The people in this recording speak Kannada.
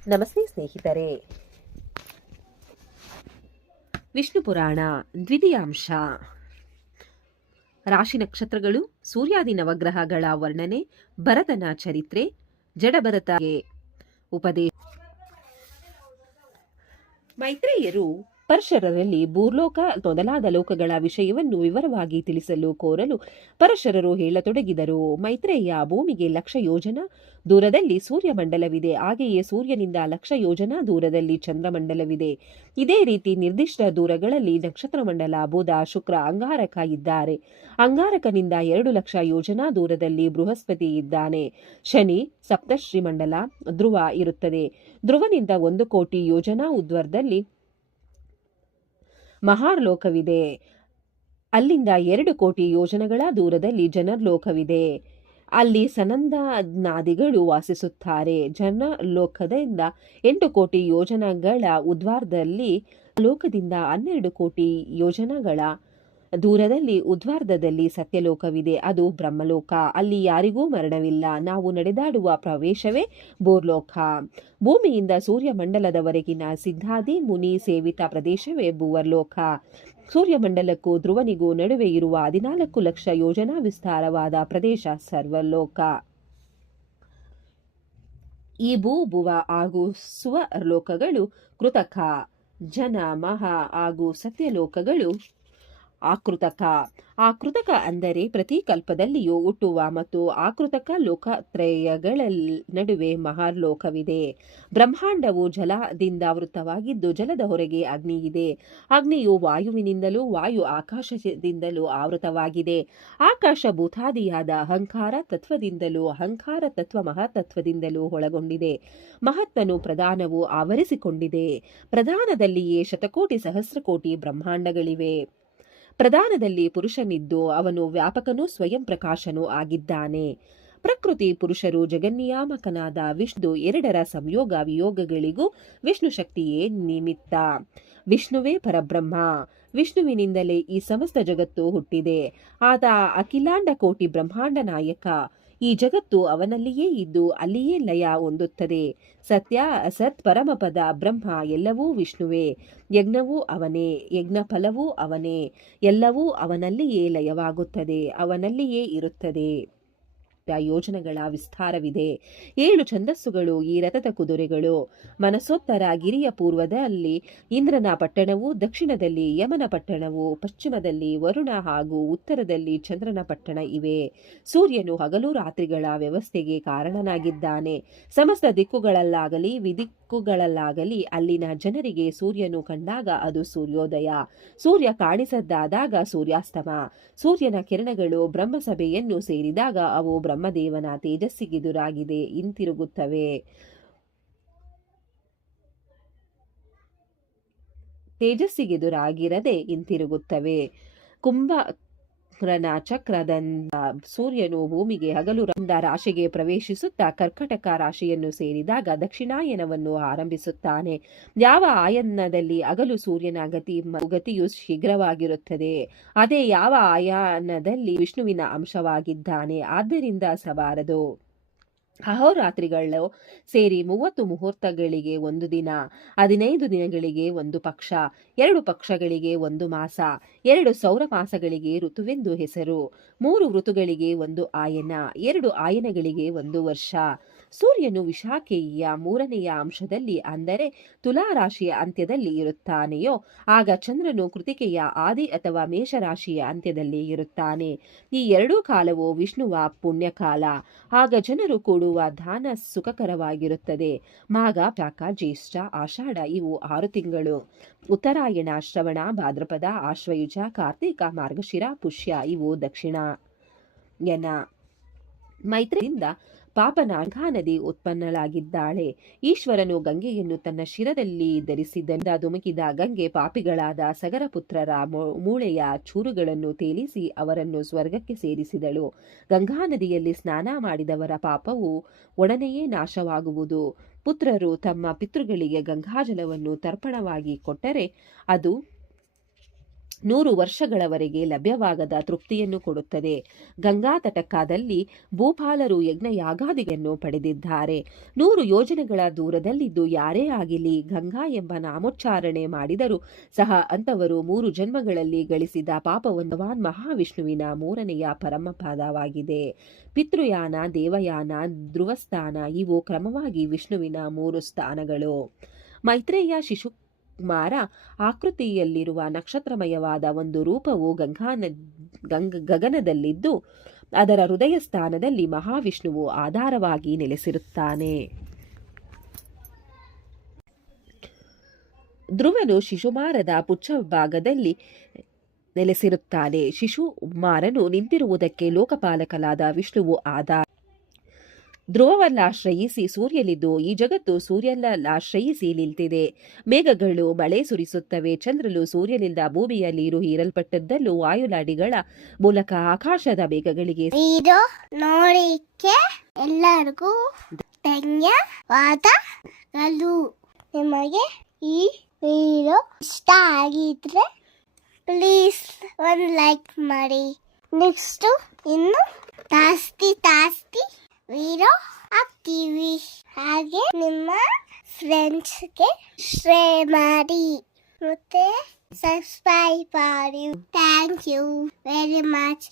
ನಮಸ್ತೆ ಸ್ನೇಹಿತರೆ. ವಿಷ್ಣು ಪುರಾಣ ದ್ವಿತೀಯಾಂಶ. ರಾಶಿ ನಕ್ಷತ್ರಗಳು, ಸೂರ್ಯಾದಿ ನವಗ್ರಹಗಳ ವರ್ಣನೆ, ಭರತನ ಚರಿತ್ರೆ, ಜಡಭರತಗೆ ಉಪದೇಶ. ಮೈತ್ರೇಯರು ಪರಶರರಲ್ಲಿ ಭೂರ್ಲೋಕ ಮೊದಲಾದ ಲೋಕಗಳ ವಿಷಯವನ್ನು ವಿವರವಾಗಿ ತಿಳಿಸಲು ಕೋರಲು ಪರಶರರು ಹೇಳತೊಡಗಿದರು. ಮೈತ್ರೇಯ, ಭೂಮಿಗೆ 1,00,000 ಯೋಜನ ದೂರದಲ್ಲಿ ಸೂರ್ಯಮಂಡಲವಿದೆ. ಹಾಗೆಯೇ ಸೂರ್ಯನಿಂದ 1,00,000 ಯೋಜನ ದೂರದಲ್ಲಿ ಚಂದ್ರಮಂಡಲವಿದೆ. ಇದೇ ರೀತಿ ನಿರ್ದಿಷ್ಟ ದೂರಗಳಲ್ಲಿ ನಕ್ಷತ್ರಮಂಡಲ, ಬುಧ, ಶುಕ್ರ, ಅಂಗಾರಕ ಇದ್ದಾರೆ. ಅಂಗಾರಕನಿಂದ 2,00,000 ಯೋಜನ ದೂರದಲ್ಲಿ ಬೃಹಸ್ಪತಿ ಇದ್ದಾನೆ. ಶನಿ ಸಪ್ತರ್ಷಿ ಮಂಡಲ ಧ್ರುವ ಇರುತ್ತದೆ. ಧ್ರುವನಿಂದ 1,00,00,000 ಯೋಜನ ಉದ್ವರದಲ್ಲಿ ಮಹಾರ್ಲೋಕವಿದೆ. ಅಲ್ಲಿಂದ 2,00,00,000 ಯೋಜನಗಳ ದೂರದಲ್ಲಿ ಜನರ್ಲೋಕವಿದೆ. ಅಲ್ಲಿ ಸನಂದನಾದಿಗಳು ವಾಸಿಸುತ್ತಾರೆ. ಜನಲೋಕದಿಂದ 8,00,00,000 ಯೋಜನಗಳ ಉದ್ವಾರದಲ್ಲಿ, ಲೋಕದಿಂದ 12,00,00,000 ಯೋಜನಗಳ ದೂರದಲ್ಲಿ ಉದ್ವಾರ್ಧದಲ್ಲಿ ಸತ್ಯಲೋಕವಿದೆ. ಅದು ಬ್ರಹ್ಮಲೋಕ. ಅಲ್ಲಿ ಯಾರಿಗೂ ಮರಣವಿಲ್ಲ. ನಾವು ನಡೆದಾಡುವ ಪ್ರವೇಶವೇ ಭೂರ್ಲೋಕ. ಭೂಮಿಯಿಂದ ಸೂರ್ಯಮಂಡಲದವರೆಗಿನ ಸಿದ್ಧಾದಿ ಮುನಿ ಸೇವಿತ ಪ್ರದೇಶವೇ ಭೂವರ್ಲೋಕ. ಸೂರ್ಯಮಂಡಲಕ್ಕೂ ಧ್ರುವನಿಗೂ ನಡುವೆ ಇರುವ 14,00,000 ಯೋಜನಾ ವಿಸ್ತಾರವಾದ ಪ್ರದೇಶ ಸರ್ವಲೋಕ. ಈ ಭುವ ಹಾಗೂ ಸುವರ್ಲೋಕಗಳು ಕೃತಕ, ಜನ, ಮಹ ಹಾಗೂ ಸತ್ಯಲೋಕಗಳು ಆಕೃತಕ. ಆಕೃತಕ ಅಂದರೆ ಪ್ರತಿ ಕಲ್ಪದಲ್ಲಿಯೂ ಹುಟ್ಟುವ ಮತ್ತು ಆಕೃತಕ ಲೋಕತ್ರಯಗಳ ನಡುವೆ ಮಹಾರ್ಲೋಕವಿದೆ. ಬ್ರಹ್ಮಾಂಡವು ಜಲದಿಂದ ಆವೃತವಾಗಿದ್ದು, ಜಲದ ಹೊರಗೆ ಅಗ್ನಿ ಇದೆ. ಅಗ್ನಿಯು ವಾಯುವಿನಿಂದಲೂ, ವಾಯು ಆಕಾಶದಿಂದಲೂ ಆವೃತವಾಗಿದೆ. ಆಕಾಶ ಭೂತಾದಿಯಾದ ಅಹಂಕಾರ ತತ್ವದಿಂದಲೂ, ಅಹಂಕಾರ ತತ್ವ ಮಹತತ್ವದಿಂದಲೂ ಒಳಗೊಂಡಿದೆ. ಮಹತ್ತನು ಪ್ರಧಾನವು ಆವರಿಸಿಕೊಂಡಿದೆ. ಪ್ರಧಾನದಲ್ಲಿಯೇ ಶತಕೋಟಿ ಸಹಸ್ರಕೋಟಿ ಬ್ರಹ್ಮಾಂಡಗಳಿವೆ. ಪ್ರಧಾನದಲ್ಲಿ ಪುರುಷನಿದ್ದು ಅವನು ವ್ಯಾಪಕನೂ ಸ್ವಯಂ ಪ್ರಕಾಶನೂ ಆಗಿದ್ದಾನೆ. ಪ್ರಕೃತಿ ಪುರುಷರು ಜಗನ್ನಿಯಾಮಕನಾದ ವಿಷ್ಣು ಎರಡರ ಸಂಯೋಗ ವಿಯೋಗಗಳಿಗೂ ವಿಷ್ಣು ಶಕ್ತಿಯೇ ನಿಮಿತ್ತ. ವಿಷ್ಣುವೇ ಪರಬ್ರಹ್ಮ. ವಿಷ್ಣುವಿನಿಂದಲೇ ಈ ಸಮಸ್ತ ಜಗತ್ತು ಹುಟ್ಟಿದೆ. ಆತ ಅಖಿಲಾಂಡ ಕೋಟಿ ಬ್ರಹ್ಮಾಂಡ ನಾಯಕ. ಈ ಜಗತ್ತು ಅವನಲ್ಲಿಯೇ ಇದ್ದು ಅಲ್ಲಿಯೇ ಲಯ ಹೊಂದುತ್ತದೆ. ಸತ್ಯ ಅಸತ್ ಪರಮಪದ ಬ್ರಹ್ಮ ಎಲ್ಲವೂ ವಿಷ್ಣುವೇ. ಯಜ್ಞವೂ ಅವನೇ, ಯಜ್ಞ ಫಲವೂ ಅವನೇ. ಎಲ್ಲವೂ ಅವನಲ್ಲಿಯೇ ಲಯವಾಗುತ್ತದೆ, ಅವನಲ್ಲಿಯೇ ಇರುತ್ತದೆ. ಯೋಜನೆಗಳ ವಿಸ್ತಾರವಿದೆ. 7 ಛಂದಸ್ಸುಗಳು ಈ ರಥದ ಕುದುರೆಗಳು. ಮನಸೋತ್ತರ ಗಿರಿಯ ಪೂರ್ವದಲ್ಲಿ ಇಂದ್ರನ ಪಟ್ಟಣವು, ದಕ್ಷಿಣದಲ್ಲಿ ಯಮನ ಪಟ್ಟಣವು, ಪಶ್ಚಿಮದಲ್ಲಿ ವರುಣ ಹಾಗೂ ಉತ್ತರದಲ್ಲಿ ಚಂದ್ರನ ಪಟ್ಟಣ ಇವೆ. ಸೂರ್ಯನು ಹಗಲು ರಾತ್ರಿಗಳ ವ್ಯವಸ್ಥೆಗೆ ಕಾರಣನಾಗಿದ್ದಾನೆ. ಸಮಸ್ತ ದಿಕ್ಕುಗಳಲ್ಲಾಗಲಿ ವಿದಿಕ್ಕುಗಳಲ್ಲಾಗಲಿ ಅಲ್ಲಿನ ಜನರಿಗೆ ಸೂರ್ಯನು ಕಂಡಾಗ ಅದು ಸೂರ್ಯೋದಯ, ಸೂರ್ಯ ಕಾಣಿಸದ್ದಾದಾಗ ಸೂರ್ಯಾಸ್ತಮ. ಸೂರ್ಯನ ಕಿರಣಗಳು ಬ್ರಹ್ಮಸಭೆಯನ್ನು ಸೇರಿದಾಗ ಅವು ಬ್ರಹ್ಮದೇವನ ತೇಜಸ್ಸಿಗೆದುರಾಗಿದೆ ತೇಜಸ್ಸಿಗೆದುರಾಗಿರದೆ ಹಿಂತಿರುಗುತ್ತವೆ. ಕುಂಭರನ ಚಕ್ರದಿಂದ ಸೂರ್ಯನು ಭೂಮಿಗೆ ಹಗಲು ರಾಶಿಗೆ ಪ್ರವೇಶಿಸುತ್ತಾ ಕರ್ಕಟಕ ರಾಶಿಯನ್ನು ಸೇರಿದಾಗ ದಕ್ಷಿಣಾಯನವನ್ನು ಆರಂಭಿಸುತ್ತಾನೆ. ಯಾವ ಆಯನದಲ್ಲಿ ಹಗಲು ಸೂರ್ಯನ ಗತಿಯು ಶೀಘ್ರವಾಗಿರುತ್ತದೆ, ಅದೇ ಯಾವ ಆಯನದಲ್ಲಿ ವಿಷ್ಣುವಿನ ಅಂಶವಾಗಿದ್ದಾನೆ. ಆದ್ದರಿಂದ ಸಬಾರದು. ಅಹೋರಾತ್ರಿಗಳು ಸೇರಿ 30 ಮುಹೂರ್ತಗಳಿಗೆ 1 ದಿನ, 15 ದಿನಗಳಿಗೆ 1 ಪಕ್ಷ, 2 ಪಕ್ಷಗಳಿಗೆ 1 ಮಾಸ, 2 ಸೌರ ಮಾಸಗಳಿಗೆ ಋತುವೆಂದು ಹೆಸರು, 3 ಋತುಗಳಿಗೆ 1 ಆಯನ, 2 ಆಯನಗಳಿಗೆ 1 ವರ್ಷ. ಸೂರ್ಯನು ವಿಶಾಖೆಯ 3ನೆಯ ಅಂಶದಲ್ಲಿ ಅಂದರೆ ತುಲಾರಾಶಿಯ ಅಂತ್ಯದಲ್ಲಿ ಇರುತ್ತಾನೆಯೋ ಆಗ ಚಂದ್ರನು ಕೃತಿಕೆಯ ಆದಿ ಅಥವಾ ಮೇಷರಾಶಿಯ ಅಂತ್ಯದಲ್ಲಿ ಇರುತ್ತಾನೆ. ಈ 2 ಕಾಲವು ವಿಷ್ಣುವ ಪುಣ್ಯಕಾಲ. ಆಗ ಜನರು ಕೂಡುವ ದಾನ ಸುಖಕರವಾಗಿರುತ್ತದೆ. ಮಾಘ, ಶಾಖ, ಜ್ಯೇಷ್ಠ, ಆಷಾಢ ಇವು 6 ತಿಂಗಳು. ಉತ್ತರಾಯಣ, ಶ್ರವಣ, ಭಾದ್ರಪದ, ಆಶ್ವಯುಜ, ಕಾರ್ತಿಕ, ಮಾರ್ಗಶಿರ, ಪುಷ್ಯ ಇವು ದಕ್ಷಿಣಾಯನ. ಮೈತ್ರಿಯಿಂದ ಪಾಪನ ಗಂಗಾ ನದಿ ಉತ್ಪನ್ನಳಾಗಿದ್ದಾಳೆ. ಈಶ್ವರನು ಗಂಗೆಯನ್ನು ತನ್ನ ಶಿರದಲ್ಲಿ ಧರಿಸಿದ್ದರಿಂದ ಧುಮುಕಿದ ಗಂಗೆ ಪಾಪಿಗಳಾದ ಸಗರಪುತ್ರರ ಮೂಳೆಯ ಚೂರುಗಳನ್ನು ತೇಲಿಸಿ ಅವರನ್ನು ಸ್ವರ್ಗಕ್ಕೆ ಸೇರಿಸಿದಳು. ಗಂಗಾ ನದಿಯಲ್ಲಿ ಸ್ನಾನ ಮಾಡಿದವರ ಪಾಪವು ಒಡನೆಯೇ ನಾಶವಾಗುವುದು. ಪುತ್ರರು ತಮ್ಮ ಪಿತೃಗಳಿಗೆ ಗಂಗಾಜಲವನ್ನು ತರ್ಪಣವಾಗಿ ಕೊಟ್ಟರೆ ಅದು 100 ವರ್ಷಗಳವರೆಗೆ ಲಭ್ಯವಾಗದ ತೃಪ್ತಿಯನ್ನು ಕೊಡುತ್ತದೆ. ಗಂಗಾ ತಟಕಾದಲ್ಲಿ ಭೂಪಾಲರು ಯಜ್ಞಯಾಗಾದಿಗಳನ್ನು ಪಡೆದಿದ್ದಾರೆ. 100 ಯೋಜನೆಗಳ ದೂರದಲ್ಲಿದ್ದು ಯಾರೇ ಆಗಿಲಿ ಗಂಗಾ ಎಂಬ ನಾಮೋಚ್ಚಾರಣೆ ಮಾಡಿದರೂ ಸಹ ಅಂಥವರು 3 ಜನ್ಮಗಳಲ್ಲಿ ಗಳಿಸಿದ ಪಾಪವನ್ನು ಭಗವಾನ್ ಮಹಾವಿಷ್ಣುವಿನ 3ನೆಯ ಪರಮಪದವಾಗಿದೆ. ಪಿತೃಯಾನ, ದೇವಯಾನ, ಧ್ರುವಸ್ಥಾನ ಇವು ಕ್ರಮವಾಗಿ ವಿಷ್ಣುವಿನ 3 ಸ್ಥಾನಗಳು. ಮೈತ್ರೇಯ ಶಿಶುಕುಮಾರ ಆಕೃತಿಯಲ್ಲಿರುವ ನಕ್ಷತ್ರಮಯವಾದ ಒಂದು ರೂಪವು ಗಗನದಲ್ಲಿದ್ದು ಅದರ ಹೃದಯ ಸ್ಥಾನದಲ್ಲಿ ಮಹಾವಿಷ್ಣುವು ಆಧಾರವಾಗಿ ನೆಲೆಸಿರುತ್ತಾನೆ. ಧ್ರುವನು ಶಿಶುಮಾರದ ಪುಚ್ಛಭಾಗದಲ್ಲಿ ನೆಲೆಸಿರುತ್ತಾನೆ. ಶಿಶುಮಾರನು ನಿಂತಿರುವುದಕ್ಕೆ ಲೋಕಪಾಲಕಲಾದ ವಿಷ್ಣುವು ಆಧಾರ. ಧ್ರುವವನ್ನಾಶ್ರಯಿಸಿ ಸೂರ್ಯನಿದ್ದು ಈ ಜಗತ್ತು ಸೂರ್ಯನನ್ನಾಶ್ರಯಿಸಿ ನಿಂತಿದೆ. ಮೇಘಗಳು ಮಳೆ ಸುರಿಸುತ್ತವೆ. ಚಂದ್ರನು ಸೂರ್ಯನಿಂದ ಭೂಮಿಯ ನೀರು ಹೀರಲ್ಪಟ್ಟದ್ದನ್ನು ವಾಯುಲಾಡಿಗಳ ಮೂಲಕ ಆಕಾಶದ ಮೇಘಗಳಿಗೆ ನೋಡಿಕೆ ಎಲ್ಲರಿಗೂ ಧನ್ಯವಾದಗಳು. ನಿಮಗೆ ಈ ವಿಡಿಯೋ ಇಷ್ಟ ಆಗಿದ್ರೆ ಪ್ಲೀಸ್ ಒಂದು ಲೈಕ್ ಮಾಡಿ. ನೆಕ್ಸ್ಟ್ ಇನ್ನು ಜಾಸ್ತಿ ವಿಡಿಯೋ ಹಾಕ್ತೀವಿ. ಹಾಗೆ ನಿಮ್ಮ ಫ್ರೆಂಡ್ಸ್ಗೆ ಶೇರ್ ಮಾಡಿ ಮತ್ತೆ ಸಬ್ಸ್ಕ್ರೈಬ್ ಮಾಡಿ. Thank you very much.